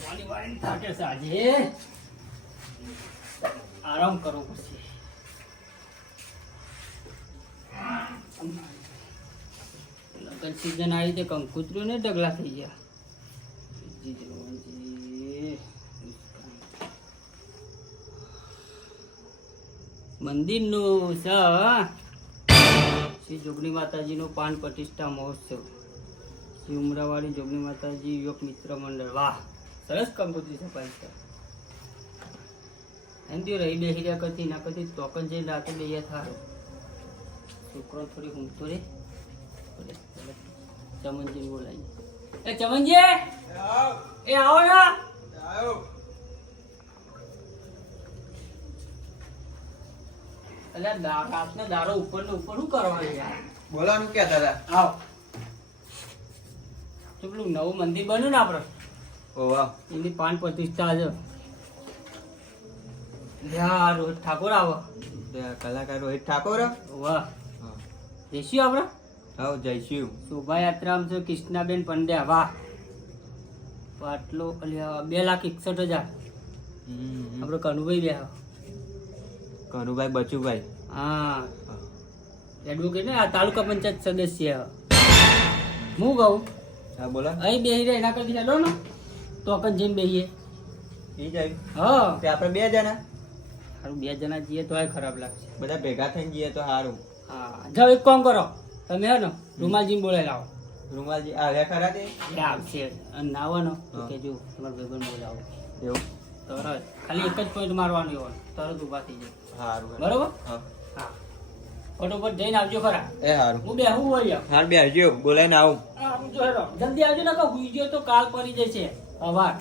પાણી વાળીને થાકે છે આજે આરામ કરવો પડશે. લગન સીઝન આવી તે કંકુતરું ને ઢગલા થઈ ગયા. મંદિરનું છે શ્રી જોગણી માતાજીનો પાન પ્રતિષ્ઠા મહોત્સવ. શ્રી ઉમરાવાડી જોગણી માતાજી યોગ મિત્ર મંડળ. વાહ, સરસ કંકોત્રી સફાઈ છે. એમ તો રહી બેસી રહ્યા કરતી ના કરતી ચોકન જઈને રાતે બેયા થારો છોકરો થોડી ઊંઘતો રે. ચમનજી બોલાવી. એ ચમનજી, એ આવો ને. અલ્યા રાતનો દાડો ઉપર ને ઉપર શું કરવા યાર? બોલાવાનું ક્યાં દાદા? આવો. તો પેલું નવું મંદિર બન્યું ને આપડે, ઓ વાહ, એની પાન પ્રતિષ્ઠા છે. યાર રોહિત ઠાકોર આવો. કલાકાર રોહિત ઠાકોર. વાહ, જઈશું આપડે. હા જઈશું. શોભાયાત્રામાં છે કૃષ્ણાબેન પંડ્યા. વાહ, આટલો અલ્યા 2,61,000. આપડે કનુભાઈ બે. કનુભાઈ બચુભાઈ. હા, એડવોકેટ ને આ તાલુકા પંચાયત સદસ્ય. હું કહું હા બોલો. અહીં બેસી રહ્યા એના કરતી ચાલો ને તોકન જઈને બેસીએ. ઈ જાય. હા, તે આપણે 2 જણા. સારું 2 જણા જઈએ તો ખરાબ લાગશે. બધા ભેગા થઈને જઈએ તો સારું. હા, જાઓ એક કામ કરો તમે હે ને રૂમાલજીને બોલાવી લાવો. રૂમાલજી આવ્યા ખરા તે? એ આવશે અને ના આવે ને તો કે જો તમારા ભાઈબંધ બોલાવો. એવું? તરત ખાલી એક જ પોઈન્ટ મારવાનું હોય, તરત ઊભા થઈ જાય. સારું. બરોબર? હા હા, ફટોફટ જઈને આવજો ખરા. એ સારું. હું બેહું હોય. હાલ બે આવજો, બોલાઈને આવું. આવજો હેરો જલ્દી આવજો ને, હુઈ ગયો તો કાલ પડી જશે અવાર.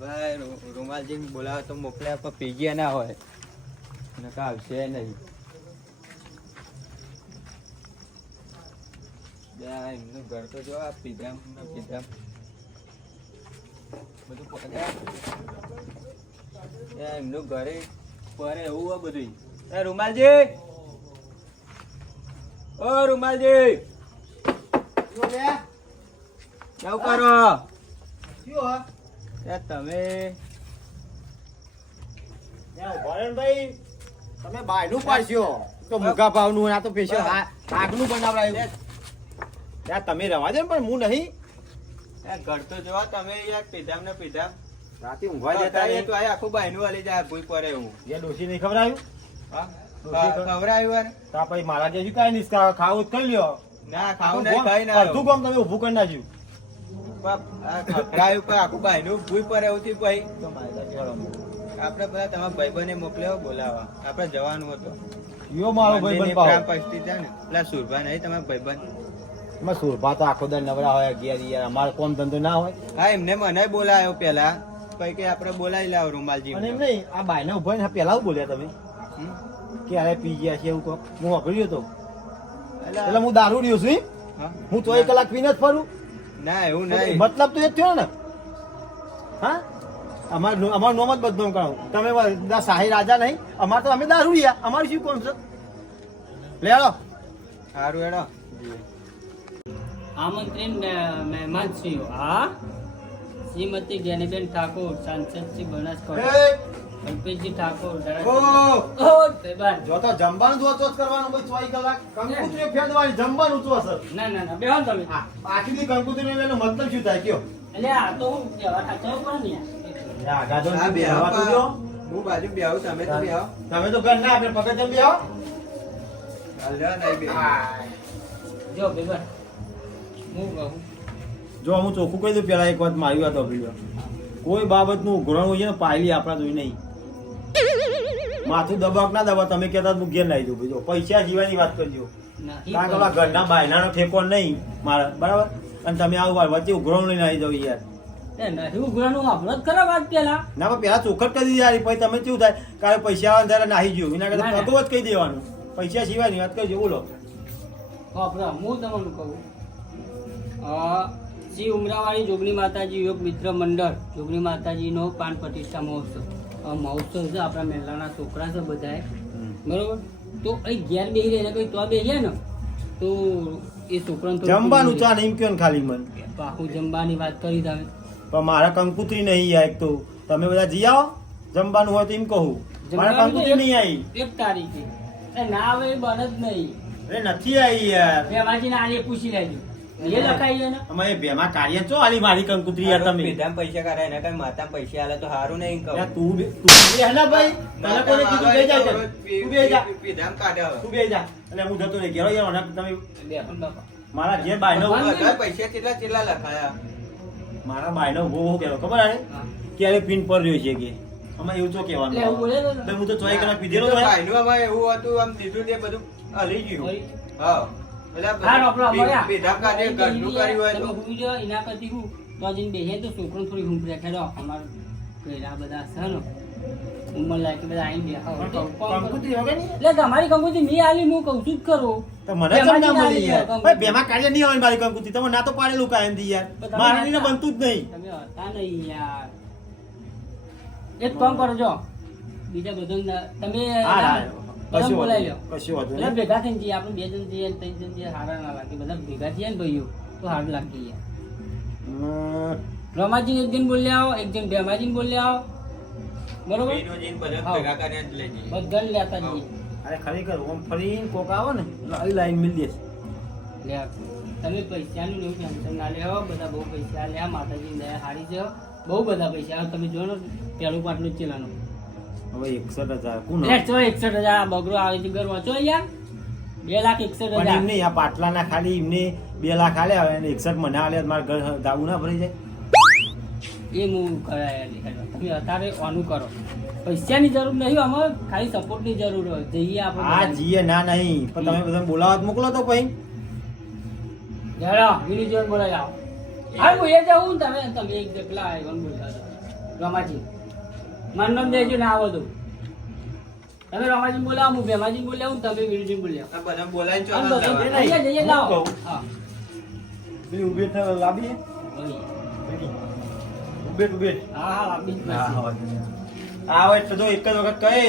ભાઈ રૂમાલજી બોલાવે તો મોકલ્યા પણ પીગ્યા ના હોય નકા આવશે નહીં. એમનું ઘર તો જો આ પીધા પીધા બધું પકડ્યા. એમનું ઘરે પરે એવું હોય બધું. એ રૂમાલજી, ઓ રૂમાલજી, કેવું કરો? તમે તમે બાયનું પાડશો તો મુગા ભાવનું, આ તો સ્પેશિયલ આગનું બનાવડાયું. યાર તમે રવા દે પણ હું નહીં. ઘર તો જોવા તમે યાર પીધામ ને પીધામ રાતે ઊંઘવા જતા તો આ આખું બાયનું વાલી જાય ભૂઈ પડે એવું. એ ડોસી નહીં ખવડાવ્યું? હા ખવડાવ્યું યાર. તો પછી મારા જે કઈ નહીં ખાવું જ કરી લ્યો. ના ખાવું નહીં, ખાઈ ના અડધું કામ તમે ઊભું કરી નાખ્યું. ખવડાવ્યું પણ આખું બાયનું ભૂઈ પડે એવું થયું. ભાઈ તો મારા હેડો. આપડે બધા તમારા ભાઈબંધને મોકલ્યો બોલાવા. આપડે જવાનું હતું. યો મારો ભાઈબંધ પાવ. પરિસ્થિતિ ને પેલા સુરભા નહીં તમારા ભાઈબંધ? એમાં સુરભા તો આખો દર નવરા હોય ઘેર યાર. અમારે કોમ ધંધો ના હોય. હા એમને મને બોલાયો પેલા, પછી કે આપડે બોલાવી લાવ રૂમાલજી. અને એમ નહીં, આ બાયના ઉભા ને પેલા હું બોલ્યા તમે કે અરે પી ગયા છે એવું કહો? હું વાપર્યો હતો એટલે હું દારૂ રહ્યો છું. હું તો 1 કલાક પીને જ ફરું. ના એવું નહીં. મતલબ તો એ જ થયો ને. હા, અમારું નોમ જ બદનામ કરાવું. તમે શાહી રાજા નહીં, અમારે તો અમે દારૂ રહ્યા. અમારું શું કોમ છે? લેડો સારું હેડો. આમંત્રિત મહેમાનશ્રીઓ. હા, શ્રીમતી જ્ઞાનીબેન ઠાકોર, સાંસદ શ્રી બનાસકાંઠા, કલ્પેશજી ઠાકોર, જો તો જમવાનું જો તો જ કરવાનું ભાઈ. 24 કલાક કંકુતરીઓ ફેરવાની, જમવાનું તો અસર. ના ના ના બેહો ને તમે. આખી કંકુતરીઓ એનો મતલબ શું થાય કયો? એટલે આ તો હું કહેવા સાચો પણ નહીં. આ બે હવા તો જો. હું બાજુ બે આવું, તમે તો બે આવો. તમે તો ઘર ના આપણે પકડ જમ બે આવો. હાલ્યો નહીં બે. જો બેબર હું કહું, જો હું ચોખ્ખું કહી દઉં, પેલા એક વાત મારી વાત વાપરી. કોઈ બાબતનું ઉઘરાણું હોય છે ને પાયલી આપણા જોઈ નહીં. માથું દબાવ ના દબાવ. તમે કહેતા હું ઘેર લાવી દઉં. બીજો પૈસા સિવાયની વાત કરજો. કારણ કે ઘરના બાયનાનો ઠેકો નહીં મારા, બરાબર? અને તમે આવું વચ્ચે ઉઘરાણું લઈને આવી જાવ યાર. નહીં ઉઘરાણું આપણો જ ખરાબ વાત પેલા. ના પણ પેલા ચોખટ કરી દીધી યાર. પછી તમે કેવું થાય કે પૈસા આવે ત્યારે નાહી ગયું. એના કરતા પગો જ કહી દેવાનું. પૈસા સિવાયની વાત કરજો. બોલો આપણે હું તમને કહું, શ્રી ઉમરાવાડી જોગણી માતાજી યોગ મિત્ર મંડળ જોગણી માતાજીનો પાન પ્રતિષ્ઠા મહોત્સવ. મહોત્સવ છે. આપણા મહેલાના છોકરા છે બધાએ, બરોબર? તો અહીં ઘેર બેહી રહે ને કોઈ તો બેહીએ ને તો એ છોકરાને થોડું જમવાનું ચા નહીં કયો ને ખાલી મન આખું જમવાની વાત કરી તમે પણ મારા કંકુતરી નહીં યાર એક તો તમે બધા જી આવો જમવાનું હોય તો એમ કહું મારા કંકુતરી નહીં આવી 1 તારીખે એ ના આવે એ બને જ નહીં. અરે નથી આવી યાર બેમાજીને આને પૂછી લેજો એ લખાઈ ને અમે ભેમા કાર્ય ચો આલી મારી કંકુતરી યાર તમે પીધામાં પૈસા કાઢે એના કારણે માતા પૈસા આલે તો સારું નહીં કહું યાર તું બે ના ભાઈ તને કોને કીધું બે જા તું બે જા પીધામાં કાઢે તું બે જા એટલે હું જતો રહી ગયો યાર મને તમે બેહન બાપા મારા ઘેર બાયનો બધા પૈસા કેટલા લખાયા મારા બાયનો બહુ કેરો ખબર આને ક્યારે પિન પર રહ્યો છે કે અમે એવું તો કહેવાનું એટલે એવું બોલે તો એટલે હું તો ચોઈ કલાક પીધેલો તો ભાઈનું આમાં એવું હતું આમ દીધું તે બધું હલી ગયું હા હા રોપડા મળ્યા પીધામ કાઢે ઘરનું કર્યું હોય તો હું જો એના કરતી હું તો જઈને બેહે તો છોકરો થોડી હું રેખેડો અમાર પેલા બધા છે ને ઉંમર લાયક બધા આઈને બેહા કંકુતરી વગર નહીં એટલે તમારી કંકોત્રી મી આલી હું કહું છું જ ખરો તો મને કેમ ના મળી યાર ભાઈ બેમાં કાર્ય નહીં આવે મારી કંકુતરી તમે ના તો પાડેલું કાયમ થી યાર મારા ને બનતું જ નહીં તમે હતા નહીં યાર એક કામ કરજો બીજા બધા તમે બધા બોલાવી લો કશું વાંધો બધા નહીં ભેગા થઈને જઈએ આપણે 2 જણ જઈએ 3 જણ જઈએ સારા ના લાગે બધા ભેગા થઈએ ને ભાઈઓ તો સારું લાગે યાર રમાજી એક જણ બોલ્યા આવો એક જણ ભેમાજી બોલ્યા આવો બરોબર બેનો જઈને બધા ભેગા કરીને જ લઈ જઈએ બધા લેતા જઈએ અરે ખરેખર ઓમ ફરીને કોક આવે ને એટલે આવી લાઈન મિલ દેશે લે તમે પૈસાનું એવું ટેન્શન ના લેવો બધા બહુ પૈસા લે માતાજી દયા હારી છે બહુ બધા પૈસા હવે તમે જો ને પેલું પાટલું જ ચેલાનું હવે 61,000 કોણ લે ચો 61,000 બગરો આવે છે ઘર વાંચો યાર 2,61,000 પણ એમ નહીં આ પાટલાના ખાલી એમને 2 લાખ આલે આવે અને 61 મને આલે મારા ઘર દાવું ના ભરી જાય એ હું કરાય તમે અત્યારે ઓનું કરો પૈસાની જરૂર નહીં આમાં ખાલી સપોર્ટની જરૂર હોય જઈએ આ આપણે જીએ ના નહીં પણ તમે બધાને બોલાવવા તો મોકલો તો પછી જરા વિની જોન બોલાવી આવો હા હું એ જાઉં તમે તમે એક એકલા આવ્યો બોલતા હતા રમાજી મારું નામ દેજો ના આવો તો તમે રમાજી બોલાવો હું ભેમાજી બોલાવું તમે વિનુજી બોલાવો આ બધા બોલાવીને આમ ચોલા બધા જવાના. જઈએ જઈએ લાવો હું કહું. હા પેલી ઉભેટ લાવીએ ઉભેટ હા હા લાંબી જ પડશે. આવે એટલે તો એક જ વખત કહે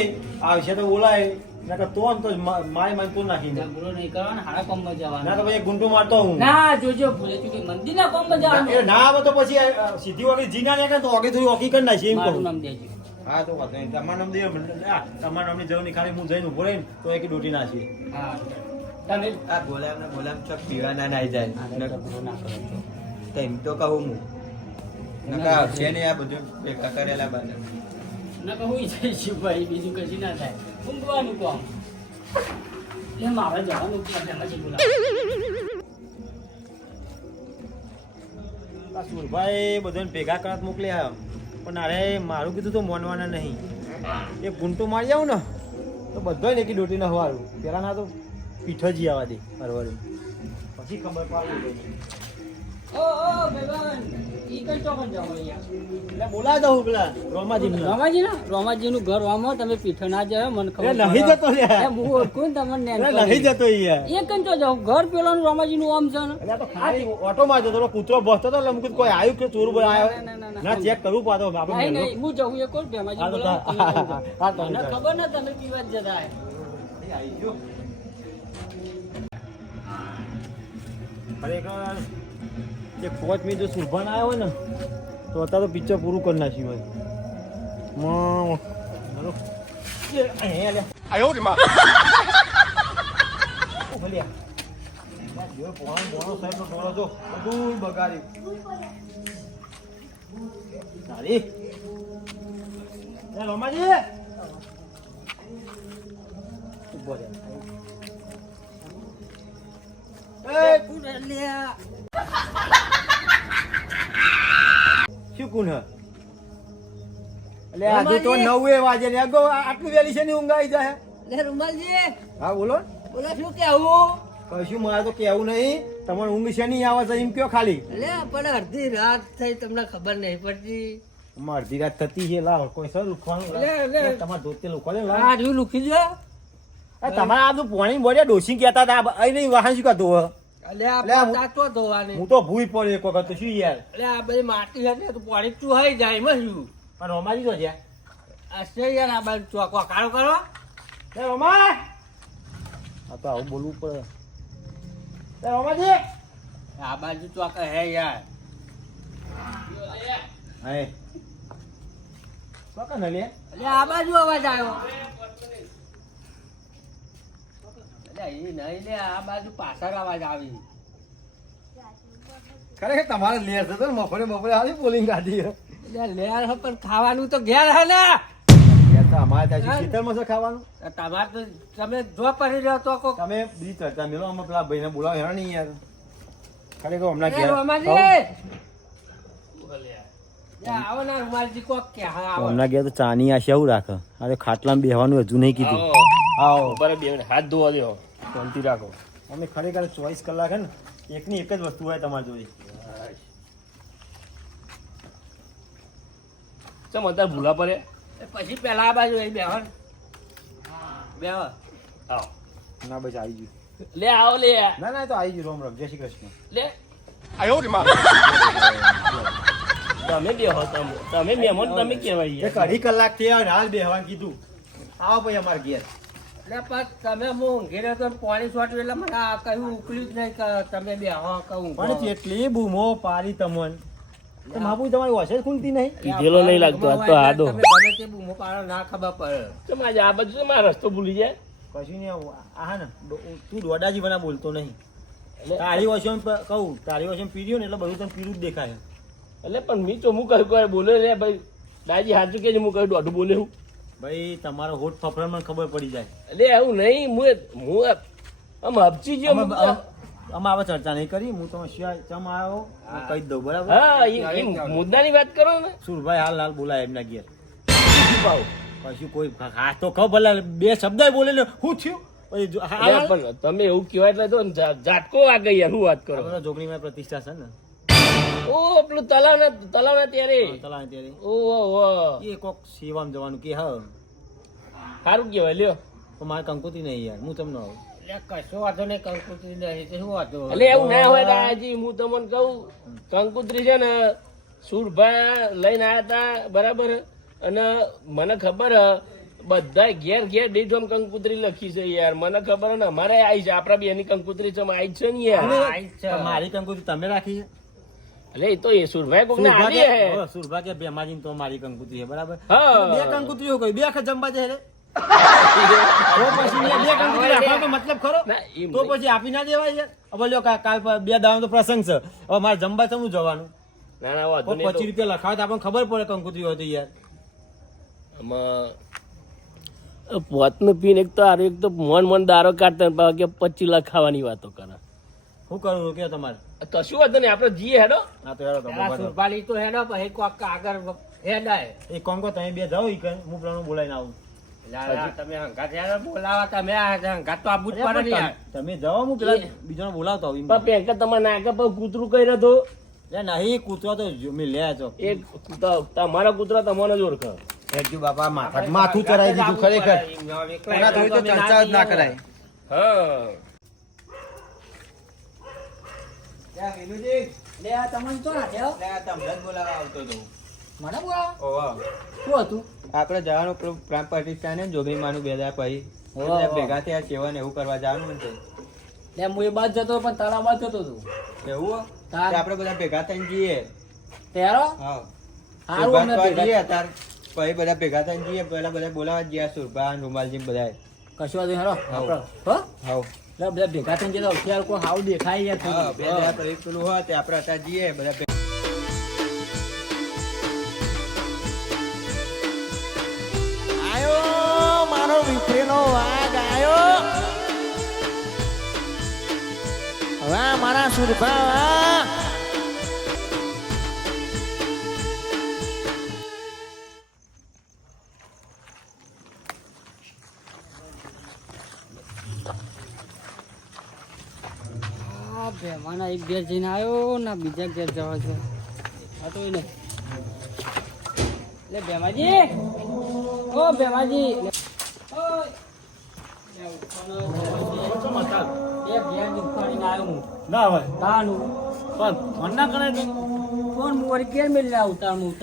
આવશે તો બોલાય નકર તો ને તો મારી માન તો નાખી દે ભૂલો નહીં કરવાનો હારા કોમમાં ના જવાનું તો પછી ગુંટુ મારતો હું ના જોજો ભૂલે ચૂકે મંદિરના કોમમાં એ જવાનું ના આવે તો પછી સીધી વાળી જીના ને તો ઓકે થોડી ઓકી કરી નાખી એમ મારું કહું નામ દેજો હા તો વાત નહીં તમારું નામ દે તમારા નામની જરૂર નહીં ખાલી હું જઈને ઉભો રહીને તો એક ડોટી નાખી હા તમે આ બોલામ ચોક પીવાના નાઈ જાય ભૂલો ના કરો છો. તો એમ તો કહું હું નકા આવશે ને આ બધું ભેગા કરેલા બધા ના કહું જઈશું ભાઈ બીજું કશું ના થાય ઊંઘવાનું કામ એટલે મારે જવાનું પહેલાંથી બોલાવો સુરભાઈ બધાને ભેગા કરત મોકલ્યા પણ અરે મારું કીધું તો માનવાના નહીં એક ગુંટો મારી આવું ને તો બધો એકી ડોટી ના હવારું પેલા ના તો પીઠજી આવવા દે પરવારી પછી ખબર પાડું ઓ ભાઈબંધ ઈ કઈ ચોકન જાવ અહીંયા એટલે બોલાવી દઉં પેલા રોમાજી રોમાજીનું ઘર આમાં તમે પીઠો ના જાય મને ખબર નહીં જતો લ્યા. એ હું ઓળખું ને તમને નહીં જતો યાર એ કઈ તો જાવ ઘર પેલાનું રોમાજીનું આમ છે ને એટલે આ તો ખાલી ઓટો મારતો તો કૂતરો બસતો તો લમકું કોઈ આવ્યું કે ચોર બોલ આવ્યો ના ચેક કરવું પાડો આપણે નહીં મેલો. નહીં હું જવું એ કોણ ભેમાજી હા તો બોલાવો હા તો મને ખબર ને તમે પીવા જ જતા હે. ખરેખર જે 5 મિનિટ જો સુરભાન આવ્યો હોય ને તો અત્યારે તો પિક્ચર પૂરું કરી નાખ્યું હોય હાલો. એ અહીંયા લે. ઓ ભલ્યા. આ જો પોણો સાહેબ નો ટોળો જો બધું બગાડ્યું તારી એ રોમાજી ઉભો રહે. શું કોણ હે? એટલે આજુ તો 9 વાગે ને આગો આટલી વેલી છે ને ઊંઘ આવી જાય. લે રૂમાલજી હા બોલો. બોલો શું કેવું કશું મારે તો કેવું નહીં તમારે ઊંઘ છે નહીં આવે છે એમ કયો ખાલી લે પણ અડધી રાત થઈ તમને ખબર નહીં પડતી અમાર અડધી રાત થતી છે લાવ કોઈ સર લુખવાનું લે, લે. તમારે ધોતે લુખવા દે લાવ. આ રહ્યું લુખી જો તમારે આ તો પોણી બોલ્યા ડોસી કહેતા હતા અહીં નહીં વાહન શું કાતો લે લે, આ હું- તાતો ધોવાની હું તો ભૂઈ પડે એક વખત તો શું યાર લે આ બધી માટી હતી તો પાણી ચુહાઈ જાય એમાં શું પણ રોમાજી તો છે આ છે યાર આ બાજુ ચોકો કાળો કરો એ રોમા આ તો આવું બોલવું પડે એ મામાજી આ બાજુ તો આ હે યાર હે શું કરે લે એટલે આ બાજુ અવાજ આવ્યો એટલે એ નહીં લે આ બાજુ પાછળ અવાજ આવી ખરેખર તમારે લેર છે તો મફરે હાલી બોલિંગ કાઢી એટલે લેર હે પણ ખાવાનું તો ઘેર હે ને અમારે ત્યાં શીતળમાં છે ખાવાનું તમારે તો તમે જો પડી રહ્યો તો કોક તમે બીજી ચર્ચા મેલો અમે પેલા ભાઈને બોલાવો હેરા નહીં યાર ખરેખર હમણાં એ ઘેર રોમાજી આવો ને રૂમાલજી કોક કે હા આવો હમણાં ગયા તો ચાની આશા આવું રાખે અરે ખાટલામાં બેહવાનું હજુ નહીં કીધું આવો બરાબર બે મિનિટ હાથ ધોવા દો શાંતિ રાખો અમે ખરેખર 24 કલાક હે ને એકની એક જ વસ્તુ હોય તમારી જોડે ચમ અત્યારે ભૂલા પડે પછી પેલા આ બાજુ એ બેહો ને. બેહો આવો ના બસ આવી ગયું લે આવો લે ના ના એ તો આવી ગયું રોમ રોમ જય શ્રી કૃષ્ણ લે તમે બેહો તમે મહેમાન તમે કહેવાય એક અઢી કલાક થી હાલ બેહવાનું કીધું આવો ભાઈ અમારે ઘેર એટલે પણ તમે હું ઊંઘી રહ્યો તો પાણી છોટ્યું એટલે મને આ કયું ઉકલ્યું જ નહીં કે તમે બેહો કહું પણ કેટલી બૂમો પાડી તમન તો માપુ તમારી વસે ખુલતી નહીં કીધેલો નહીં લાગતો આ તો આડો તમે ગમે તે બૂમો પાડો ના ખબર પડે ચમ આજે આ બાજુ છે મારો રસ્તો ભૂલી જાય કશું નહીં આ હા ને તું દોડાજી બના બોલતો નહીં એટલે તારી વસે કહું તારી વસે પીર્યો ને એટલે બધું તને પીરું જ દેખાય એટલે પણ મી તો હું કહ્યું કોઈ બોલે રે ભાઈ દાજી સાચું કે હું કહ્યું દોઢું બોલે હું ભાઈ તમારો હોઠ ફફડામાં મને ખબર પડી જાય એટલે એવું નહીં હું આમ હપચી ગયો અમે આવા ચર્ચા નહીં કરી હું તમે શિયા ચમ આવ્યો હું કહી જ દઉં બરાબર હા એ મુદ્દાની વાત કરો ને સુરભાઈ હાલ હાલ બોલાય એમના ઘેર શું ભાવ કશું કોઈ હા તો ખબર ભલે બે શબ્દ બોલે ને શું થયું પછી હાલ હાલ. પણ તમે એવું કહેવાય એટલે તો ઝાટકો આ ગઈ યાર શું વાત કરો આપણા જોગણીમાં પ્રતિષ્ઠા છે ને ઓ પેલું તલાવના ત્યારે તલાણ ત્યારે ઓ એ કોક સેવામાં જવાનું કે હા સારું કહેવાય લ્યો તો મારે કંકુતી નહીં યાર હું તમને આવું એટલે કશો વાંધો નહીં કંકુતરી નહીં તો શું વાંધો એટલે એવું ના હોય દાદાજી હું તમને કહું કંકુત્રી છે ને સુરભા લઈને આવ્યા હતા બરાબર અને મને ખબર બધા ઘેર ઘેર ડીઠોમ કંકુત્રી લખી છે યાર મને ખબર ને અમારે આવી છે આપડા બે એની કંકુત્રી છે આવી છે ને યાર તો મારી કંકુતી તમે રાખી છે એટલે એ તો એ સુરભાઈ કોક ને આવી હે સુરભા કે ભેમાજી તો મારી કંકુતી છે બરાબર હા. બે કંકુતરીઓ કઈ બે વખત જમવા છે રે તો પછી મેં બે કંકુતરી રાખવાનો તો મતલબ ખરો ના, એમ તો નહીં. પછી આપી ના દેવાય યાર હવે લ્યો કાલ બે દાવાનો તો પ્રસંગ છે હવે મારે જમવા છે હું જવાનું ના ના વાંધો નહીં તો. 25 રૂપિયા લખાવે તો આપણને ખબર પડે કંકુતરી હોય તો યાર આમાં પોતનું પીને એક તો આરે એક તો મન દારો કાઢતા ને પાછા કે 25 લાખ ખાવાની વાતો કરે શું કરવું કે તમારે કશું વાંધો નહીં આપણે જીએ હેડો હા તો હેડો તમે પેલા બધા. સુરપાલી તો હેડો પછી કોક આગળ હેડાય એક કામ કરો તમે બે જાઓ ઈ કઈ હું પેલાનું બોલાવીને આવું એટલે તમે હંગાત યાર બોલાવા તમે આ હંગાત તો આબુ જ પડે ને યાર તમે જાઓ હું પેલા બીજાને બોલાવતો આવું પણ પેંકા તમારે નાકે પર કૂતરું કઈ રહ્યો નહીં કૂતરો તો મેં લે છો એ તમારા કૂતરા તમને જ ઓળખે હેડજુ બાપા માથું ચડાવી દીધું ખરેખર એના જોડે તો ચર્ચા જ ના કરાય હા લે આ તમને તો રાખ્યો મને બોલાવો શું હતું આપડે જવાનું પેલું પ્રાણ પ્રતિષ્ઠા ને જોગણીમાંનું બે દાડા પછી એટલે ભેગા થયા સેવા ને એવું કરવા જવાનું છે લે હું એ બાદ જતો પણ તારા બાદ જતો તું એવું હો? તાર- તો આપડે બધા ભેગા થઈને જઈએ તેરો હા હારું સુરભા અમને તો ભેગા- જઈએ તાર પછી બધા ભેગા થઈને જઈએ પેલા બધા બોલાવા ગયા સુરભા રૂમાલજી બધા કશું વાંધો નહીં, હેડો હાવ. આપણે હો હાવ લે બધા ભેગા થઈને જતો અત્યારે કોઈ હાવ દેખાય યાર હા થોડું. બે દાડા પછી પેલું હોય તે આપડે અત્યારે જઈએ બધા આયો મારો વિફરેલો વાઘ આયો હવે મારા સુરભા આ ભેમાના એક ઘેર જઈને આવ્યો ના બીજા ઘેર જવા છે આ તો નહીં લે ભેમાજી ઓ ભેમાજી ઓય. એક ઘેર ઉખાડીને આવ્યો હું ના હોય તાનું પણ ફોન ના કરે તું ફોન હું વળી ઘેર મેળવ્યા ઉતારનું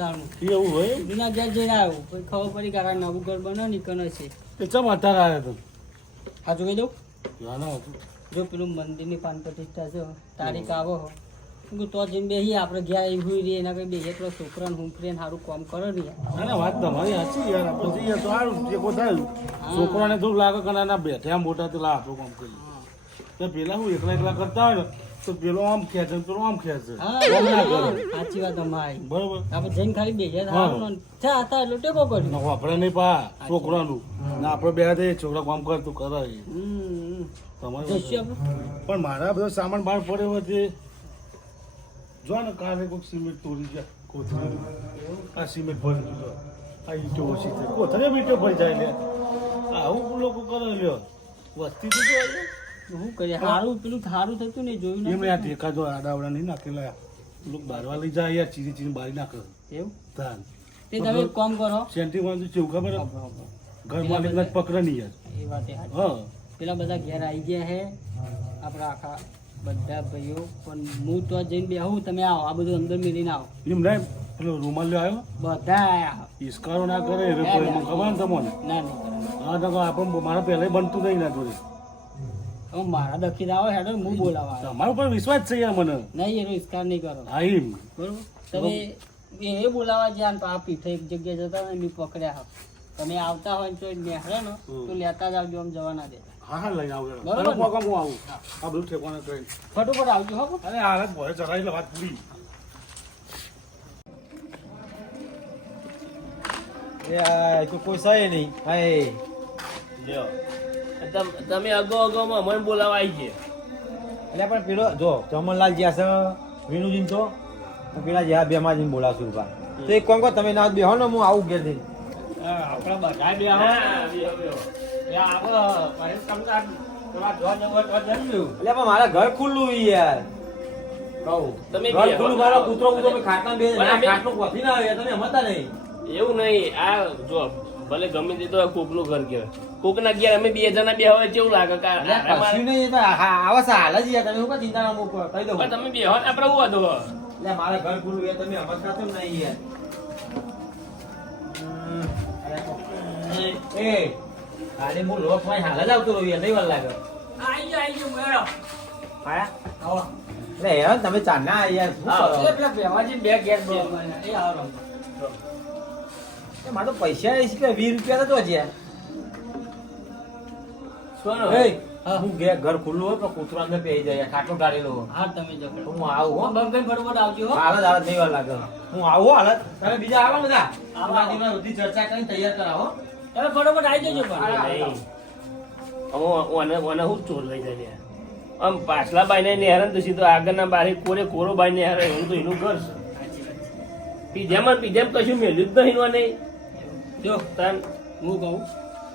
એવું હોય બીના ઘેર જઈને આવ્યો પછી ખબર પડી કે આ નવું ઘર બનો ને કનો છે તે ચમ અત્યારે આવ્યો તું સાચું કહી દઉં જો પેલું મંદિરની પાન પ્રતિષ્ઠા છે તારીખ આવો હો હું તો જઈને બેસી આપણે ઘેર આવી હુઈ રહીએ એના કઈ બેસીએ પેલો છોકરાને હુંફરીને સારું કામ કરે ને યાર ના વાત તમારી સાચી યાર આપણે જઈએ તો સારું ટેકો થાય છોકરાને થોડું લાગે કે ના બેઠ્યા મોટા તો લા આપણું કામ કરીએ તો પેલા હું એકલા કરતા હોય ને તો પેલો આમ ખેંચે પેલો આમ ખેંચે હા સાચી વાત અમારી બરોબર આપણે જઈને ખાલી બેસીએ તો સારું ને ચા હતા એટલે ટેકો કર્યો આપણે નહીં પા છોકરાનું ને આપણે બે હાથે છોકરા કામ કરતું કરે તમારે જઈશું આપણે પણ મારા બધો સામાન બહાર પડ્યો હોય તે જો ને કાલે કોઈક સિમેન્ટ તોડી ગયા કોથળી આ સિમેન્ટ ભરી દીધો આ ઈંટો ઓછી થઈ કોથળે ઈંટો ભરી જાય લે આવું લોકો કરે લ્યો વસ્તી તો જો શું કરીએ સારું પેલું સારું થતું ને જોયું એમને ને આ ટેકા જો આડાવડા નહીં નાખેલા લોકો બારવા લઈ જાય યાર ચીરી ચીરી બારી નાખે એવું તાન તે તમે એક કામ કરો સેન્ટી વાંધું કેવું ખબર ઘર માલિકને જ પકડે નહીં યાર એ વાત એ સાચી. હા પેલા બધા ઘેર આવી ગયા હે આપણા આખા બધા ભાઈઓ પણ હું તો જઈને બેહું તમે આવો આ બધું અંદર મેળીને આવો એમ નહીં પેલો રૂમાલ લ્યો આવ્યો બધા આયા ઈસ્કારો ના કરે એ લોકો એમાં ખબર ને તમને ના નહીં કરે. હા તો આપણે મારા પહેલા બનતું નહીં ના જોડે હવે મારા દખી આવો હેડો હું બોલાવા આવ્યો. તમારો પણ વિશ્વાસ છે યાર મને નહીં એનો ઇસ્કાર નહીં કરો હા એમ બરોબર તમે એ બોલાવા જ્યાં તો આ પીઠે એક જગ્યાએ જતા હોય ને મેં પકડ્યા હા તમે આવતા હોય ને તો નેહરે ને તો લેતા જ આવજો આમ જવા ના દેતા હા હા લઈને આવું બરોબર બરોબર ને? હું આવું આ બધું ઠેકવાનું કરી ફટોફટ આવજો હો અરે હાલત ભરે ચડાવી એટલે વાત પૂરી એ તો કોઈ સહી નહીં હાય લ્યો તમે અગાઉ અગાઉમાં મને બોલાવા આવી ગયા એટલે પણ પેલો જો ચમનલાલ જ્યાં છે વિનુજીન તો પેલા જ્યાં બેમાજીને બોલાવશું ઉભા તો એક કોમ કહો તમે ના બેહો ને હું આવું ઘેર જઈને આપણા બધા બે આવો એ આવો ભાઈ સમજાર તમારા જોવા જવું હોય તો જમજો એટલે પણ મારા ઘર ખુલ્લું છે યાર કહું તમે ઘર બે- ખુલ્લું મારો કૂતરો કૂતરો મેં ખાટલા બે પણ અમે- ખાટલું કોફી ના આવે તમે સમજતા નહીં એવું નહીં આ જો ભલે ગમે તે તો કોકનું ઘર કહેવાય કોકના ઘેર અમે બે જણા બે હોય કેવું લાગે કે એટલે આ અમારે- કશું નહીં એ તો આવા હાલ જ યાર તમે શું કાં ચિંતા ના મૂકો કહી દઉં પણ તમે બે હોય ને આપણે હું હતો એટલે મારા ઘર ખુલ્લું છે તમે સમજતા તો નહીં યાર એ ખાલી હું લોક માં હાલ જ આવતો રહ્યો યાર નહીં વાર લાગે આઈ ગયો મેળો આયા આવો એટલે યાર તમે ચાના યાર શું કરો? એ પેલા બેવાજી બે ગેર બે એ આવો એ મારે તો પૈસા છે કે 20 રૂપિયા તો છે સોનો એ હું ઘર ખુલ્લું હોય પણ કૂતરો અંદર બેસી જાય ખાટલો ટાળેલો હોય. હા તમે જો હું આવું હો બંધ ફટોફટ આવજો હો હાલત હાલત નહીં વાર લાગે હું આવું હો હાલત તમે બીજા આવો બધા આવો. આપણા દીકરા બધી ચર્ચા કરીને તૈયાર કરાવો તમે ફટોફટ આવી જજો પણ નહીં ઓને હું ચોર લઈ જાય આમ પાછલા બાઈ ને હેરાન તો સીધો આગળના બારી કોરે કોરો બાઈ ને હેરાન એવું તો એનું ઘર છે પીજામાં કશું મેલ્યું જ નહીં ઓને જો તાન હું કહું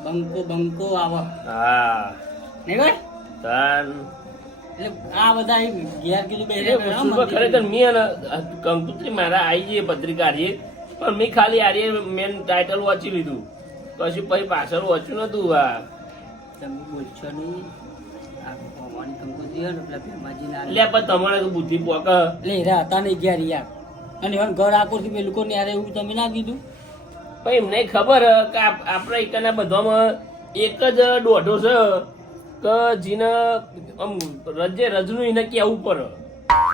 બંકો બંકો આવો હા નહીં ભાઈ તાન એટલે આ બધા અહીં ઘેર કીધું એટલે વસ્તુમાં ખરેખર મેં અને કંકુત્રી મારા આવી જઈએ પત્રિકા આરીએ પણ મેં ખાલી આરીએ મેન ટાઇટલ વાંચી લીધું પછી પાછળ વાંચ્યું નતું આ તમે બોલશો નહીં આ ભગવાનની કંકોત્રી હોય ને પેલા ભેમાજી ના એટલે પણ તમારે તો બુદ્ધિ પોક એટલે એરા હતા નહીં ઘેર યાર અને હવે ઘર આકોરથી પેલું લોકો ને યાર એવું તમે ના કીધું પણ એમને ખબર હે કે આપણા એકના બધામાં એક જ દોઢો છે કે જેને આમ રજે રજનું એને કેવું પડે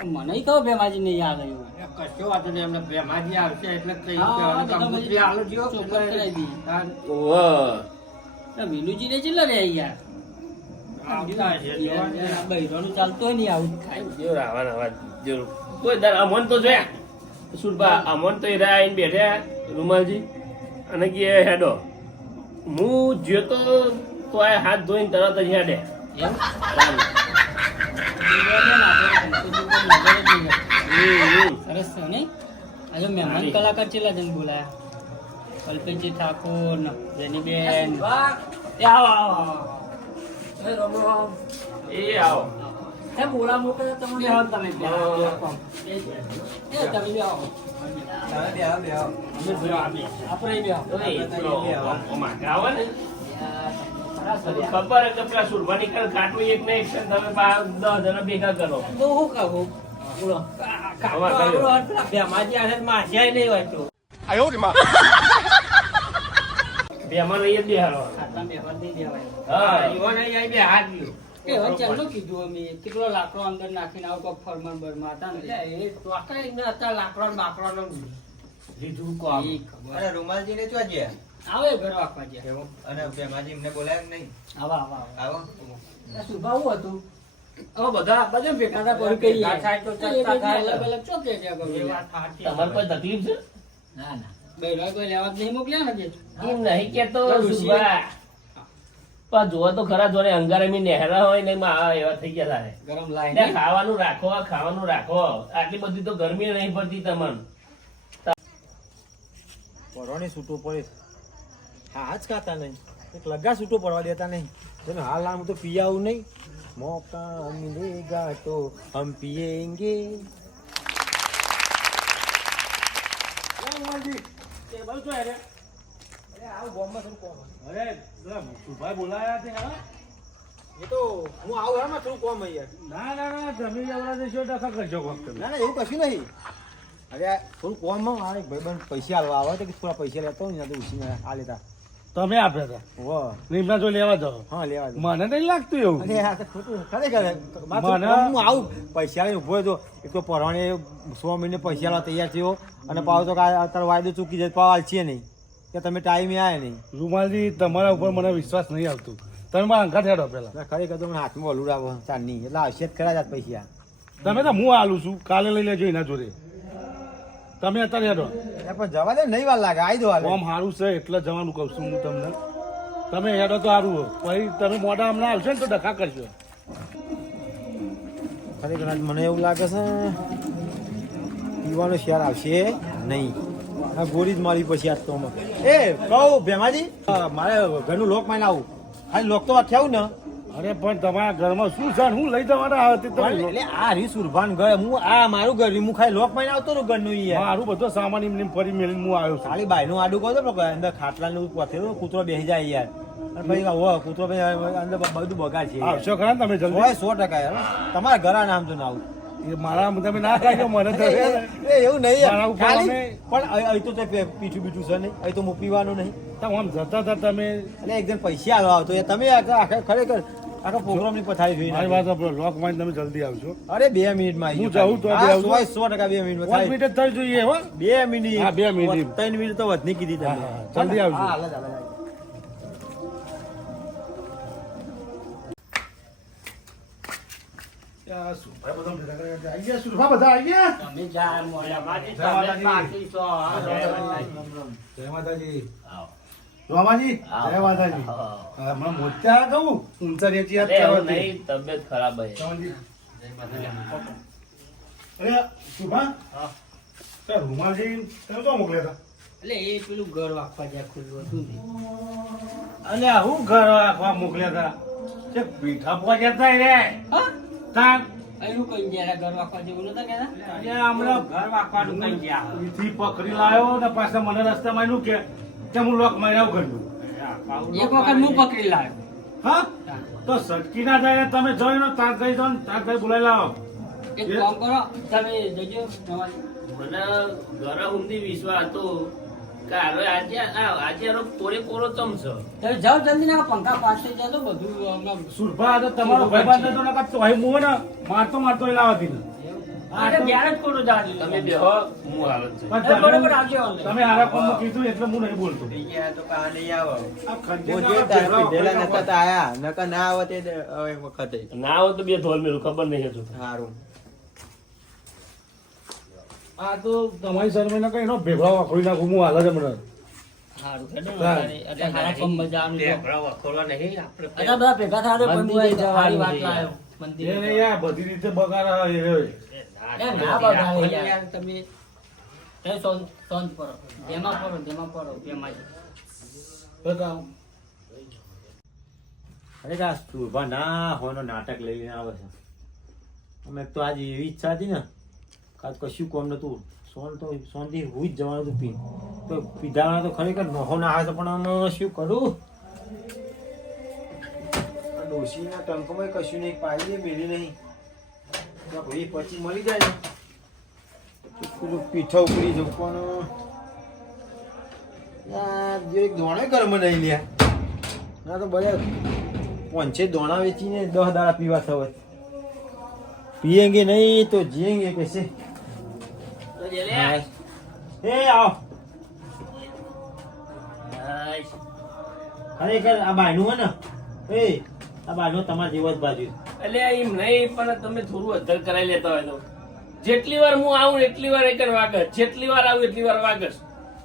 મને ખબર ભેમાજી ને યાદ આવ્યું કશો વાંધો નહીં એમને બેમાજી આવશે એટલે કઈ હા, તો તમે કંકોત્રી આલો જ્યો. ચોખવટ કરાવી દીધી. ઓહ વિનુજી ને ચેલા રે યાર આવતા હશે, જોવા આ બૈરાનું ચાલતું હોય ને આવું જ થાય જો રાવા જરૂર કોઈ દર અમન તો જોયા સુરભા અમન તો એરા આવીને બેઠા રૂમાલજી અને કે હેડો હું જ્યો તો આ હાથ ધોઈને તરત જ હેડે એવું? તાન. સરસ છે નહીં આજે મહેમાન કલાકાર ચેલા જણ બોલાયા કલ્પેશજી ઠાકોર ને જેનીબેન એ આવો આવો આવો એ આવો એ બોલા મોકલે તમને આવો તમે બે આવો. એ તમે બે આવો આપણે બે આવો. તો એ પેલો આમાં આવે ને ખબર હે કે પેલા સુરભાની કાલ કાટલું એક ને એક છે ને તમે 10 જણા ભેગા કરો તો હું કહું બોલો આમાં કર્યો. બેમાં લઈ જ બેહારો આટલા મહેમાન નહીં દેવાય. હા ઈવોને અહીં બે હાથ ગયો. એ હવે ચાલુ કીધું અમે કેટલો લાકડો અંદર નાખીને આવું કોક ફરમાન બરમાન હતા ને. એટલે એ ચોકાઈ ને અત્યારે લાકડો ને બાકડો નું લીધું કોમ. ઈ ખબર. અને રૂમાલજીને ચો ગયા આવે ઘર વાગવા ગયા. એવું અને ભેમાજી એમને બોલાયા કે નહીં આવા આવા આવા. આવો આ શુભાવું હતું. હવે બધા ભેગા હતા કોઈ કહીએ. ભેગા થાય તો ચર્ચા થાય. અલગ અલગ ચોકે ત્યાં એ કરું. વાત સાચી. તમારે કોઈ તકલીફ છે ના ના બૈરા કોઈ લેવા જ નહીં મોકલ્યા ને જે. એમ નહીં કેતો ડોશી. સુભા પણ જોવો તો ખરા જોડે અંગારે મી નેહરા હોય ને એમાં આ એવા થઈ ગયા તારે ગરમ ને લાઈને ખાવાનું રાખો આ ખાવાનું રાખો આટલી બધી તો ગરમી નહીં પડતી તમને પરવાની છૂટો પડે હા જ ખાતા નહીં એક લગા છૂટો પડવા દેતા નહીં તમે હાલ આમ તો પી આવું નહીં મોકા મિલેગા તો હમ પિયેંગે સુભાઈ બોલાયા છે હા? એ તો હું આવું હા થોડું કોમ યાર ના ના ના તમે જવડા દેશો ડખા કરજો કોક તમે. ના ના એવું કશું નહીં અરે થોડું કોમ આવે ભાઈબંધ પૈસા હાલવા આવે તો કે થોડા પૈસા લેતો હોય ને તો ઉછીને આ લેતા તમે આપ્યા હતા વાહ નિમના જો લેવા જાઓ હા લેવા દો. મને નહીં લાગતું એવું અરે આ તો ખોટું ખરેખર મારે મને- તો હું આવું પૈસા લઈને ઉભો હતો એક તો પરવાણે 100 મહિને પૈસા લાવવા તૈયાર થયો અને પાવ તો અત્યારે વાયદો ચૂકી જાય પાવ હાલ છે નહીં કે તમે ટાઈમે આવ્યા નહીં રૂમાલજી તમારા ઉપર મને વિશ્વાસ નહીં આવતું તમે મારા અંગા થયા પેલા ના, ખરેખર તો મને હાથમાં હલું રાવો ચાંદની એટલે આવશે જ ખરા જ આ પૈસા તમે તો હું આલું છું કાલે લઈ લેજો એના જોડે તમે અત્યારે હેડો એ પણ જવા દે નહીં વાર લાગે આવી દો હાલ કોમ સારું છે એટલે જવાનું કહું છું હું તમને તમે હેડો તો સારું હોય પછી તમે મોઢા હમણાં આવશે ને તો ડખા કરશો ખરેખર આજ મને એવું લાગે છે પીવાનો શેર આવશે નહીં આ ગોળી જ મારી પછી આજ તો અમે. એ કહું ભેમાજી મારે ઘરનું લોક માઈને આવું ખાલી લોક તો આખ્યાવું ને અરે પણ તમારા ઘરમાં શું છે ને હું લઈ જવાના આવતી તમે એટલે આ રી સુરભાન ઘર હું આ મારું ઘર હું ખાલી લોક માઈને આવતો રહું ઘરનું ઈ યાર મારું બધો સામાન એમને ફરી મેળીને હું આવ્યો છું ખાલી બાયનું આડું કહો તો પણ અંદર ખાટલાનું પથેલું કૂતરો બેસી જાય યાર અને પછી હો કૂતરો પછી અંદર બધું બગાડ છે યાર. આવશો ખરા ને તમે જલ્દી હોય 100% યાર તમારા ઘર આ નામ તો ના આવું એ મારા તમે ના ખાઈ મને તો એ એવું નહીં યાર. મારા ઉપર ખાલી અમે- પણ અહીં તો તે પીઠું બીઠું છે નહીં અહીં તો હું પીવાનું નહીં તમે આમ જતા હતા તમે એટલે એકદમ પૈસા હાલવા આવતો યાર તમે ખરેખર આખા પ્રોગ્રામ ની પથારી જોઈ મારી નાખી. વાત સાંભળો, લોક માઇન તમે જલ્દી આવજો અરે 2 મિનિટમાં આવી હું જાઉં. જાઉં તો હા, બે આવજો. 100% 2 મિનિટમાં 5 થાય. મિનિટ જ થઈ જોઈએ હો 2 મિનિટ હા, 2 મિનિટ. 3 મિનિટ તો વધની કીધી તમે હા, હા, જલ્દી આવજો. હા, હાલ જ, હાલ જ. આ સુરભા બધા ભેગા કર્યા. આઈ ગયા સુરભા બધા આઈ ગયા તમે જા મોઢા. જય માતાજી. બાકી છો, હા, જય માતાજી. જય માતાજી રોમાજી જય માતાજી હા, મને મોત્યા કહું ઊંચા રેચી યાદ અરે એવું કરવા દે. નહીં તબિયત ખરાબ હે રોમાજી. અરે સુભા તાર રૂમાલજી તમે તો મોકલ્યા એટલે એ પેલું ઘર વાગવા જ્યાં ખુલ્લું હતું ને. હતા અલ્યા હું ઘર રાખવા મોકલ્યા હતા તે પીઠા પહોંચ્યા હતા રે હા? તાર એનું કઈ ગયા ઘર વાગવા જેવું નતા કહેતા? અલ્યા હમણાં ઘર વાગવાનું કઈ ગયા. અહીંથી પકડી લાવ્યો ને પાછા મને રસ્તામાં એનું કે હું લોક માર્યા ઘરનું એક વખત હું પકડી લાવ્યો. હા તો સટકી ના જાય તમે જોઈ નો તાર ગઈ જાઓ ને તાર ગઈ બોલાવી લાવો એક કામ કરો તમે જજો તમારે. મને ઘરે ઊંધી વિશ્વાસ હતો કે હવે આજે આનો કોરે કોરો ચમચો તમે જાઓ જલ્દી ના પંખા પાસે જજો બધું હમણાં. સુરભા તો તમારો ભાઈબંધ હતો ને કાં તો અહીં મું હે ને મારતો એ લાવતી ને અરે ઘેર જ કોરો જવા દીધો. તમે બેહો હું હાલત છે પણ એ બરોબર આવજો અંદર. તમે હારા કોમમાં કીધું એટલે હું નહીં બોલતો થઈ ગયા તો કાં નહીં આવો આ ખંડેર બોજે તાર પીધેલા નતા તો આયા નકર ના આવત એ હવે વખતે ના હોય તો બે ધોલ મેલું ખબર નહીં હજુ સારું આ તો તમારી શરમે કઈ નો ભેગા વાખડી નાખું હું હાલ જ હમણાં સારું હેડો ને હા. તારે. એટલે હારા કામ મજાનું છે. વખોડવા નહીં આપણે અચ્છા, બધા ભેગા થાય તો મંદિરે બંધુ જવાનું સારી વાત છે યાર. લાવ્યો. મંદિરે એ નહીં યાર બધી રીતે બગાડ એ રહ્યો. એ ના બગાડે યાર તમે. એ સોંજ પડો. જેમાં પડો જેમાં જ. બતાવો. અરે આ સુરભા ના હોયનો નાટક લઈને આવે છે અમે તો આજે એવી ઈચ્છા હતી ને કાજ કશું કોમ નતું સોનથી હું જ જવાનું હતું પી તો પીધાવાના તો ખરેખર નહો ના આવે તો પણ અમે શું કરું આ ડોશીના ટંકમાં કશું નહીં પાડી મેળી નહીં તો ભાઈ પછી મળી જાય ને તો પેલું પીઠા ઉપડી જવું પણ યાર જે એક દોણે ઘરમાં નહીં લ્યા ના તો બળે 5-6 દોણા વેચીને 10 દાડા પીવા થવા पिएंगे नहीं तो जिएंगे कैसे તો જે લે. ए आओ ખરેખર આ બાયનું હે ને એ આ બાયનો તમારા જેવો જ બાજુ એટલે એમ નહીં પણ તમે થોડું અધર કરાવી લેતા હોય તો જેટલી વાર હું આવું એટલી વાર એક વાગસ, જેટલી વાર આવું એટલી વાર વાગસ.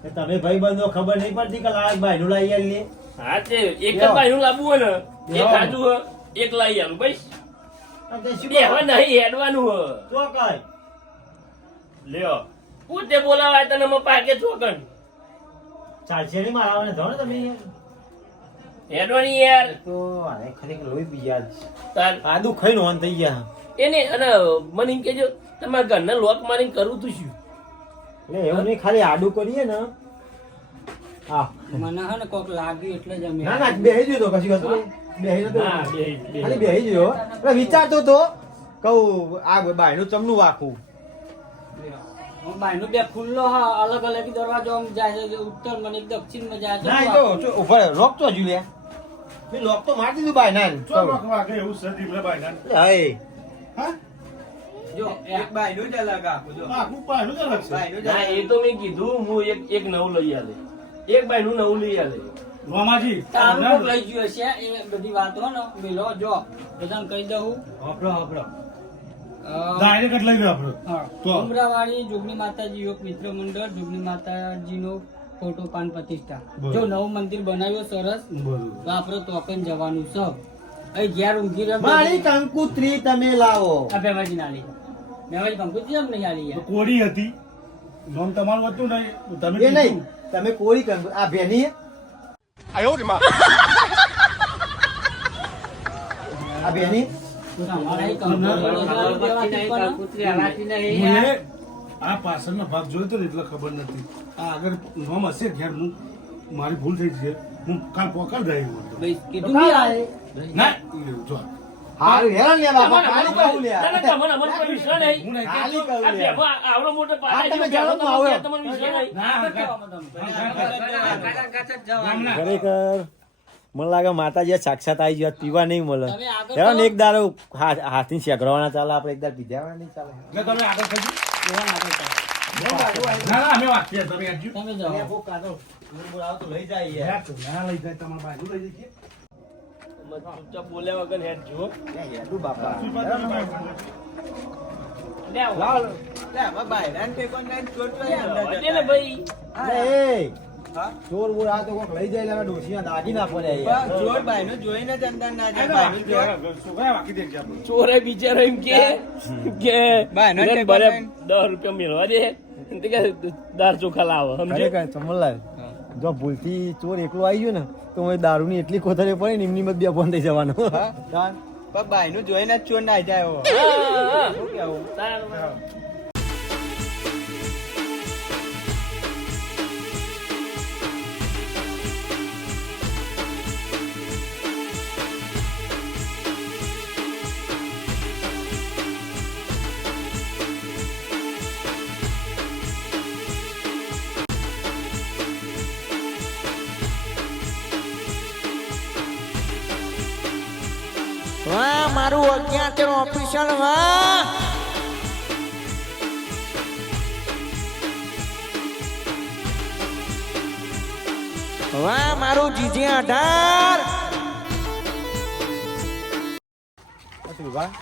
એ તમે ભાઈ બંધો ખબર નહીં પડતી કે લાગ બાયનું લાવી આવીએ હા તે એક જ બાયનું લાવવું હોય ને એક આજુ હોય, એક લાવી આવું બસ. આ તે શું બે હવે નહીં હેડવાનું હોય. તો કઈ લ્યો પોતે બોલાવાય તને મો પાકે ચોકન ચાલશે નહીં મારાવાને ધો ને તમે હેડવાની યાર. તો આને ખરેખર લોહી બીજા તાર આદુ ખાઈને ઓન થઈ ગયા એને અને મને એમ કેજો તમારા ઘરને લોક મારીને કરવું તું શું? એટલે એવું નહીં ખાલી આડું કરીએ ને હા મને હે ને કોક લાગ્યું એટલે જ અમે ના ના બેહી ગયો તો કશી હતું બેહી નતો હા, બેહી. ખાલી બેહી ગયો એટલે વિચારતો તો કહું આ બાયનું ચમનું વાખું બાયનો બે ખુલ્લો હા અલગ અલગ દરવાજો આમ જાય છે ઉત્તર મને એક દક્ષિણ માં જાય ના એ તો ઉપર લોક તો જુલિયા મેં લોક તો મારી દીધું બાય ના ચો વાગે એવું સદી લે ભાઈ ના હાય હા જો એક બાયનું જ અલગ આખું જો આખું પાડું જ અલગ છે બાયનું જ ના અલગ. એ તો મેં કીધું હું એક નવું લઈ આલે, એક બાયનું નવું લઈ આલે. રોમાજી તારું કોક લઈ ગયું હશે એ બધી વાતો ને મેલો જો બધાને કહી દઉં હોપડો હોપડો ડાયરેક્ટ લઈ ગયો આપણે તો. ઉમરાવાડી જોગણી માતાજી યોગ મિત્ર મંડળ જોગણી માતાજીનો ફોટો પાન પ્રતિષ્ઠા બરોબર. જો નવું મંદિર બનાવ્યો સરસ બરોબર તો આપણે તોકન જવાનું છે અહીં ઘેર ઊંઘી રહ્યો મારી કંકુત્રી તમે લાવો આ ભેમાજી ના લઈ ભેમાજી કંકુત્રી એમ નહીં આલી તો યાર કોડી હતી નોમ તમારું હતું નહીં તમે એ નહીં તમે કોરી કંકુ આ ભેની આ ભેની તમારા અહીં કંકુત્રી હલાતી નહીં યાર. મને આ પાછળનો ભાગ જોયો તો ને એટલે ખબર નથી આ આગળ નોમ હશે ઘેર હું મારી ભૂલ થઈ છે હું કાલ પોકાલ જાય ભાઈ કીધું નહીં આ. ના જો હારું હેરાન લે બાપા તમને કાલી કહું લે ના, ના, તમને અમને કોઈ વિશ્વાસ નહીં. હું નહીં કાલી કહું આ લે બેમાં આવડો મોટો પાડા આ તમે જેવો જાણો બેમાં તો આવો. તમને વિશ્વાસ નહીં. ખરેખર મને લાગે માતાજી સાક્ષાત આવી ગયા પીવા નહીં મળે તમે આગળ હેરાન તો- એક દાડો હાથની શેકરવાના ચાલે આપણે એક દાડ પીધા નહીં ચાલે એટલે તમે આગળ થજો એવા ના કરતા. ના ના અમે વાત કરીએ તમે આજુ તમે જાઓ લઈ જાય ના લઈ જાય તમારા બાજુ લઈ જઈએ ચૂપચાપ બોલ્યા વગર હેડ જુઓ. બાપા લે આવો. લાવ લે, હવે બાયરાને પેપર નાખીને ચોટવાય અંદર હોય જતા. ને ભાઈ. એ હા? ચોર બોર આ તો કોક લઈ જાય એટલે ડોશીના દાગી ના પડે યાર. બસ ચોર બાયનું જોઈને જ અંદર ના જાય. બાયનું જોઈ- છોકરા વાકી દે છે આપણે ચોરે બિચારો એમ કે બાયનો લે ટેકો બરે લઈને. 10 રૂપિયા મેળવા દે તે કે દાળ ચોખા લાવો સમજે. ખરેખર ચમનલાલ જો ભૂલથી ચોર એકલો આવી ગયો ને તો મને દારૂની એટલી કોથળે પડે ને એમની મત બે ફોન થઈ જવાનો હા? પણ બાયનું જોઈને જ ચોર ના જાય હવે. હા, શું કેવું? તારું. વાહ મારું અજ્ઞાત ઓફિસર વાહ વાહ મારું જીજે 18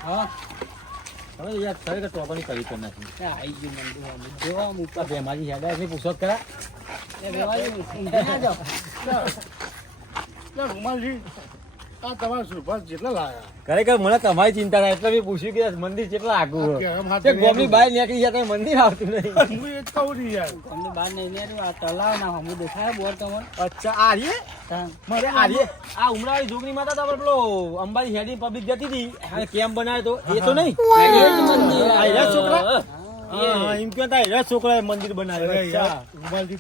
હા હવે યાર ખરેખર ટોપરની કરી તો નથી આ આઈ ગયું મંદિર આમ. જો આમ ઉપર. આ બેમાજી હેડા એટલે પૂછો જ ખરા એ ભેમાજી ઊંઘી ના જાઓ. રૂમાલજી આ તમારા સુભાષ જેટલા લાયા ખરેખર મને તમારી ચિંતા થાય એટલે મેં પૂછ્યું કે મંદિર કેટલા આગું કેમ હાથ છે ગોમની બહાર નીકળી જાય તો મંદિર આવતું નહીં હું એ જ કહું છું યાર અમને બહાર નહીં નીકળ્યું. આ તળાવ ના હમું દેખાય બોર તમને અચ્છા આ રે મારે આ રે આ ઉમરાળી જોગની માતા તો આપણે પેલો અંબાજી હેડી પબ્લિક જતી હતી અને કેમ્પ બનાવ્યો તો એ તો નહીં આ હીરા છોકરા હા, એમ કહેતા હીરા છોકરાએ મંદિર બનાવ્યું અરે યાર અચ્છા રૂમાલજી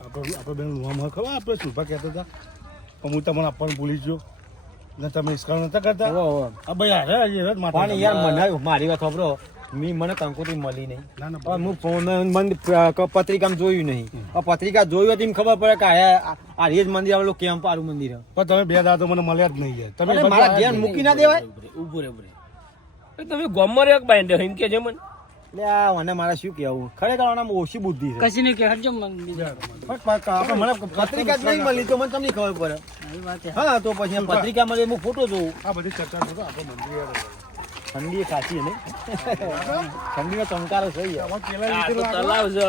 આપણે બેન રૂમામાં ખબર આપણે સુભા કહેતા હતા પણ હું તમને આપવાનું ભૂલી ગયો ને તમે ઇસ્કાલ નતા કરતા ઓહો, ઓહો. આ ભાઈ હારે પણ યાર મને મારી વાત સાંભળો મને કંકોત્રી મળી નહીં. ના, ના, હવે હું ફોન પત્રિકામાં જોયું નહીં. હવે પત્રિકા જોયું હતી એમ ખબર પડે કે આ રેજ મંદિર આવેલું કેમ્પ વાળું મંદિર છે. પણ તમે બે દાડા તો મને મળ્યા જ નહીં યાર. તમે અરે મારા ધ્યાન મૂકી ના દેવાય. ઉભો રે તમે ગોમમાં એક બાંધે હિમ કે છે મને એટલે આ મને મારે શું કહેવું, ખરેખર આનામાં ઓછી બુદ્ધિ છે. કશી નહીં કે હટજો બીજા પણ મને પત્રિકા જ નહીં મળી તો મને તમને ખબર પડે. આવી વાત છે. હા તો પછી આ પત્રિકા મળી હું ફોટો જોઉં. આ બધી ચર્ચા કરો આપણે મંદિર યાર. ઠંડી એ સાચી ને ઠંડીમાં ચમકારો થઈ ગયા. આમાં પેલા આ રીતે તો તલાવ છે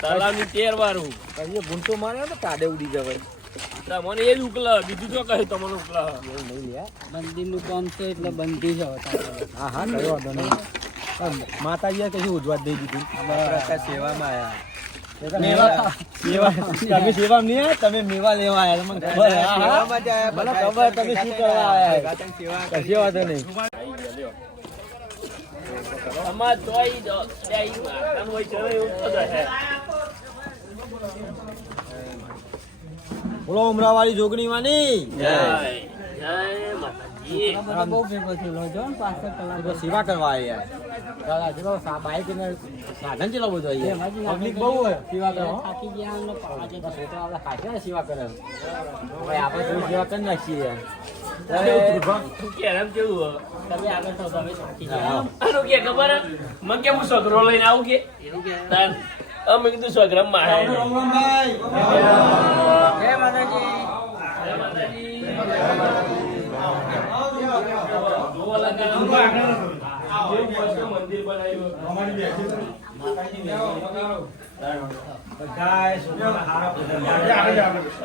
તલાવની તેર વાળું પછી ગુંટો માર્યો તો કાડે ઉડી જવાય. તમને એ જ ઉકલા બીજું શું કહે તમને ઉકલા એવું નહીં લ્યા. બંદીનું કામ છે એટલે બંધી છે હવે તારે. હા હા કયો વાંધો નહીં. માતાજીએ કશું ઉજવા જ દઈ દીધું. આપણા સેવામાં આવ્યા. મેવા તમે સેવા નહીં આવ્યા, તમે મેવા લેવા આવ્યા. મને ખબર છે. હા, હા. સેવામાં જ આવ્યા. મને ખબર તમે શું કરવા આવ્યા. ભેગા થઈને સેવા કશી વાંધો નહીં. અમાર તોય ત્યાં માતાનું હોય છે એવું તો છે. બોલો ઉમરાવાળી જોગણી વાની જય જય માતાજી આ બધો બહુ ભેગો થયેલો જો ને પાછળ કલાક તો સેવા કરવા આવ્યા. બાઈક ને સાધન ચેલો બધો અહીંયા પબ્લિક બહુ હોય સેવા કરવા. થાકી ગયા અને પાછા જતા. છોકરા આપણા ખાશે ને સેવા કરે. ભાઈ આપણે થોડી સેવા કરી નાખીએ. તું કે આમ કેવું હો? તમે આગળ તો તમે થાકી ગયા. હા. આનું કે ખબર હે? મને કે હું સગરો લઈને આવું કે તાર અમે કીધું સગરમ માં જય માતાજી. જય માતાજી મંદિર બનાવ્યું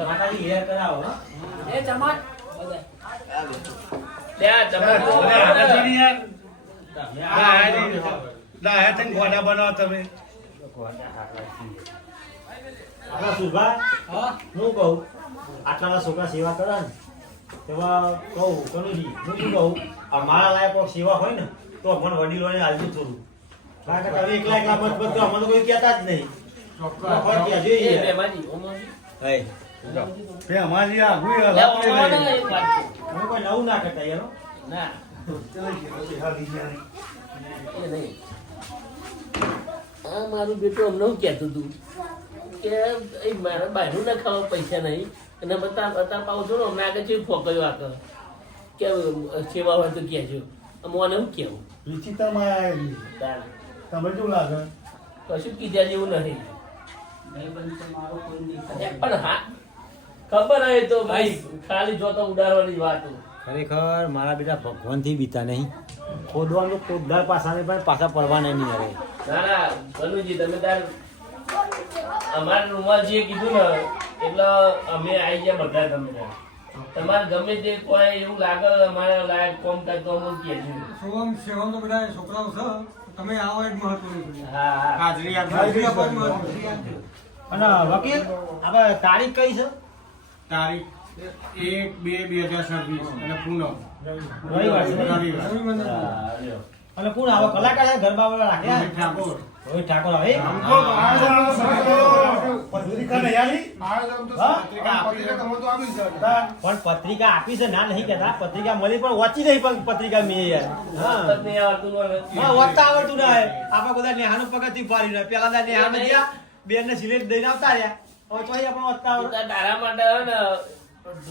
માતાજી હેર કરાવો. એ ચમચ ત્યાં તમે ગોડા બનાવો તમે. આપણા સુરભા હું કહું આટલા છોકરા સેવા કરે ને તેમાં કહું કનુજી હું શું કહું મારા લાયક કોઈક સેવા હોય ને તો મને વડીલોને હાલતું થોડું. કારણ કે તમે એકલા એકલા મત મત કરો, અમને તો કોઈ કહેતા જ નહીં. ફરક ક્યાં જોઈએ. એ બેમાજી ઓમાજી હે, બે અમારી આગુ લે ઓમાનો એક વાત છે. તમે કોઈ નવું ના કરતા યાર. ના એ નહીં આ મારું બેટું અમને હું કહેતું હતું કે એ મારા બહારનું ના ખાવા પૈસા નહીં અને બતા પાવ છો ને અમને આગળ જેવું ફોકર્યો આગળ કે સેવા હોય તો કહેજો મને શું કહેવું વિચિત્રમાં આવેલી. તારે તમે શું લાગે? કશું કીધા જેવું નહીં ભાઈબંધ તો મારો કોઈ નહીં. પણ હા ખબર હોય તો ભાઈ ખાલી જોતો ઉડાડવાની વાત ખરેખર મારા બેટા ભગવાનથી બીતા નહીં. ખોદવાનું ખોદદાર પાસાને પણ પાછા પડવાના નહીં હવે. ના ના ભલુજી તમે તાર અમારા રૂમાલજીએ કીધું ને એટલે અમે આવી ગયા બધા તમે તમારે ગમે તે કોઈ એવું લાગે અમારા લાયક કોમ કાજ તો અમને કહેજો. સેવામાં તો બધા છોકરાઓ છે તમે આવો જ મહત્વનું છે. હા હા હાજરી આપવાની મહત્વનું. અને વકીલ આપણે તારીખ કઈ છે? તારીખ 1-2-2026 અને પૂનમ રવિવાર છે. રવિવાર. હા, લ્યો. અને કોણ આવે કલાકાર છે ગરબા વાળા રાખ્યા? રોહિત ઠાકોર. રોહિત ઠાકોર આવે. પત્રિકા નહીં આલી? પણ પત્રિકા આપી છે ના નહીં કેતા. પત્રિકા મળી પણ વાંચી નહીં પણ પત્રિકા મેં યાર. હા તમને આવડતું ન હોય. હા, વાંચતા આવડતું ના હોય. આપણે બધા નેહાનું પગથિયું પાડી રહ્યા. પેલા દા નેહાને ગયા, બેનને સિલેટ દઈને આવતા રહ્યા. હવે ચોઈ આપણે વાંચતા આવડે. તારા તારા માટે હે ને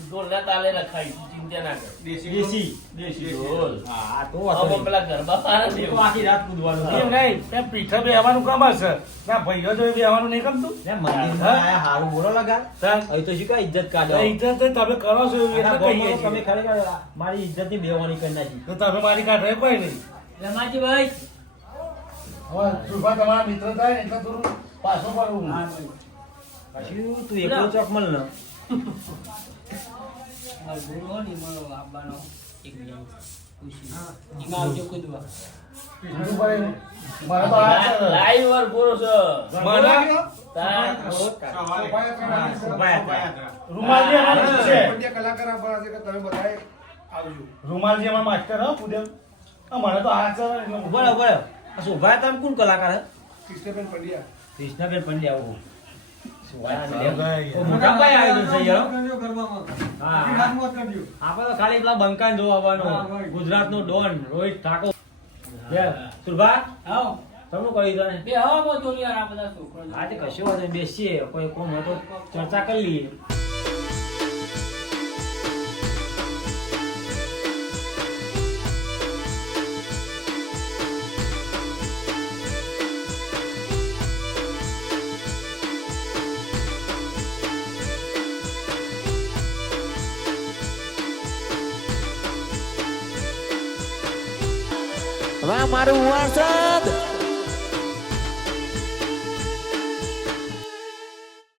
ઢોલના તાલે રખાય ચિંતા ના કર દેશી. ઢોલ હા તો હવે વાંધો પેલા ગરબા પાડે ને નહીં. તો એવું. આખી રાત કૂદવાનું. એમ નહીં, ત્યાં પીઠે બેહવાનું કામ હશે. ના ભાઈઓ જો બેહવાનું નહીં ગમતું? ને મંદિરમાં આયા હારું બોલો લગા. અહીં તો શું કાંઈ ઇજ્જત કાઢો. એ ઇજ્જત તો તમે કરો છો એવું એટલે કહીએ તમે છીએ. ખરેખર મારી ઇજ્જતની બેવાની કરી નાખી. તો તમે મારી કાઢે કોઈ નહીં. રમાજી ભાઈ હવે સુભા તમારા મિત્ર થાય ને એટલે થોડું પાછો પડવું. કશું તું એકલો ચોકમલ ને. ગુરુ ને મળો આપવાનો એક બીજા ખુશી એમાં આવજો કૂદવા. બીજું કોઈ નહીં. મારે તો આ છે. લાઈવ વાર પૂરો છે મારે તાર રૂમાલજી અમારે છે. રૂમાલજી અમારા માસ્ટર હો પૂજન. અમારે તો આ છે એટલે ઉભા રહો, ઉભા રહો. આ શોભા તમે કોણ કલાકાર હે? કૃષ્ણબેન પંડ્યા. ઓહો. મોટા ભાઈ આયોજન છે યાર. કરજો ગરબામાં. હા. ગુજરાતમાં જ કરજો. આપણે તો ખાલી પેલા બંકાને જોવા આવવાનું. હા, ભાઈ. ગુજરાતનો ડોન રોહિત ઠાકોર. સુરભા આવો તમે કહી દો ને બે હવા બોલ યાર આ બધા છોકરો હા તે કશું વાંધો નહીં, બેસીએ કોઈ કોમ હોય તો ચર્ચા કરી લઈએ. હવે મારું વાસદ